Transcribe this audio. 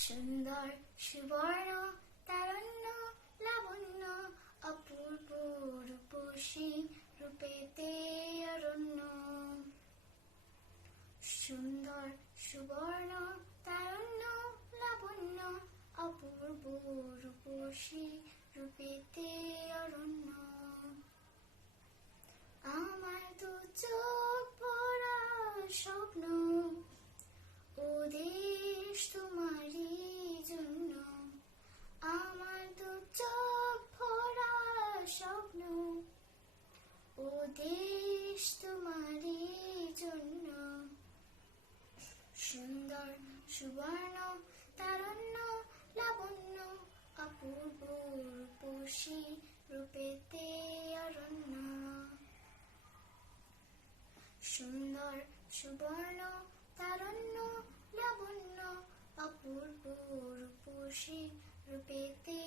সুন্দর সুবর্ণ তারণ্য লাবণ্য অপূর্ব রূপসী রূপেতে অরণ্য। সুন্দর সুবর্ণ তারণ্য লাবণ্য অপূর্ব রূপসী রূপেতে অরণ্য। আমার দু চোখ ভরা স্বপ্ন, ও দেশ তোমারই জন্য। আমার দু চোখ ভরা স্বপ্ন, ও দেশ তোমারই জন্য। সুন্দর সুবর্ণ তারণ্য লাবণ্য অপূর্ব রূপসী রূপেতে অরণ্য। সুন্দর সুবর্ণ তারণ্য লাবণ্য অপূর্ব রূপসী রূপেতে